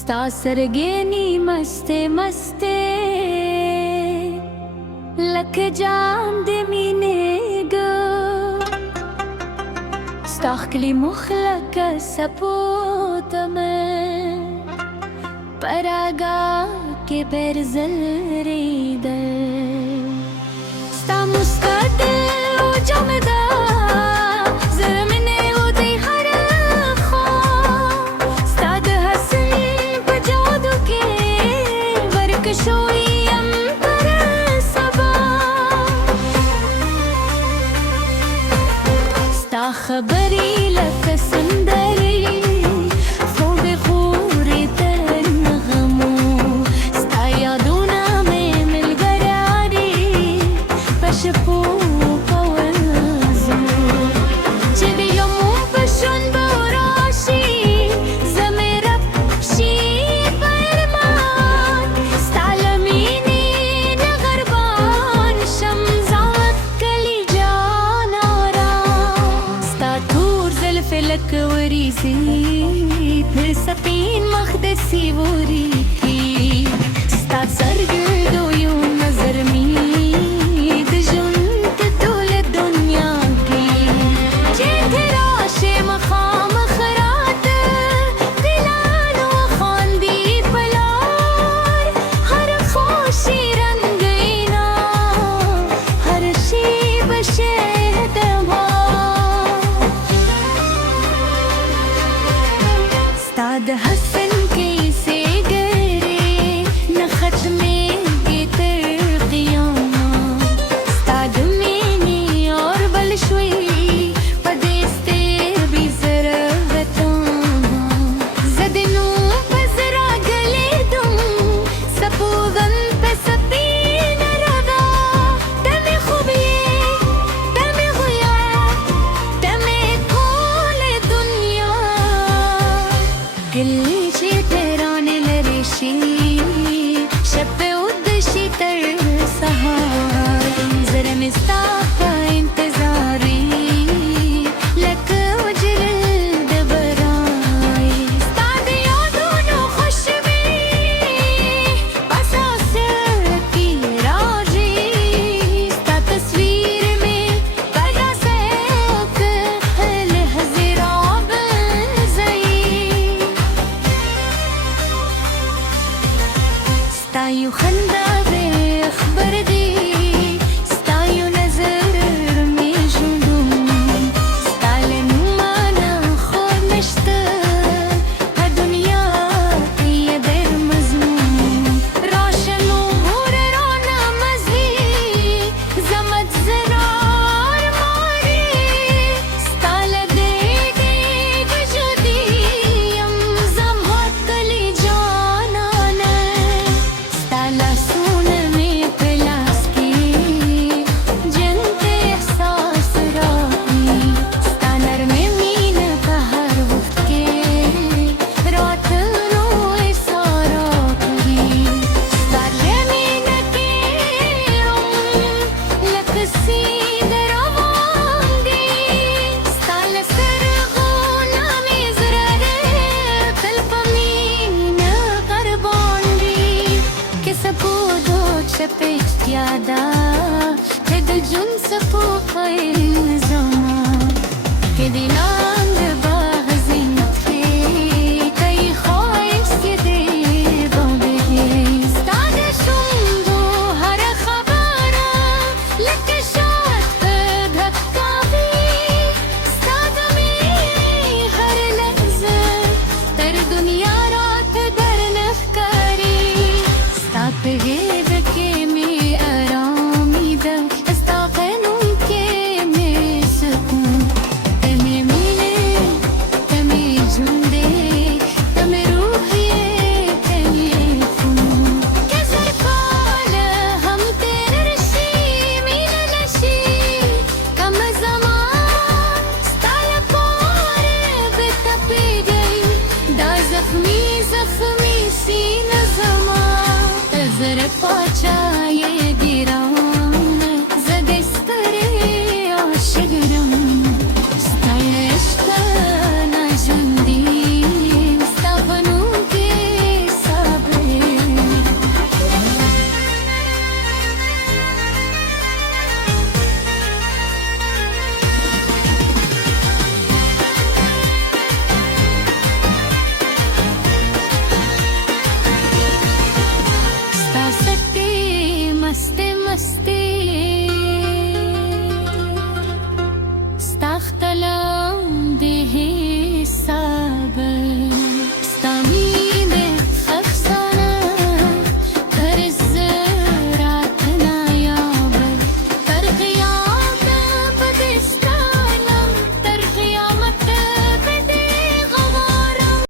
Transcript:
Sta सरगेनी मस्ते मस्ते लख जान दे मीनेगो Stachli مخلك سبوتمن Paraga ke berzal reidal Sta mustaqil o jamda Zarmine o di harakha Sta de hasan bajadu ke Varkshoi amtar saba Sta khabari lak sandari لك وريزي تسقين مخدسي وريكي ستات سرقل دويون نظر ميد جنت دول الدنيا كي جيت راشي مخام خرات دلال وخاندي بلار هر خوشي رنگينا هر شي بشهد Stad hasan कैसे गरे न खत्मे ter क़ियामत Stad मेनी और बलशवी पदेस्ते भी ज़रवता ज़दनू पज़रा गले दुम सपूगन पे सतीन रदा तमे खुबिये तमे हुया तमे खोले दुनिया Gilci terane lerishi Shape udshi tar sahar Zara mistafa intizari Lak wajil dabarai Stad yadono khushbi Basasir ki raji Stad tasveer mein kada sek Lehzirab zayi ستايو خندا بخبر دي ستايو نظر رمي جنون ستالن مانا خود نشتا هالدنيا هي دير مزمون راشن وهور رانا مزهي زمت زرار ماري ستالا ديكي وجودي يمزم هاتكلي جانا Stala soon में प्लास की जनते एहसास राती स्तानर में मीन का हर वक्त के रात नो इशारा की स्ताले मीन के लक सीध रवांगी स्ताल सरगोना में ज़ररे कल्प मीन करबांगी que se pudo شبيت يادا تدجن سفوق الزمان كدي لا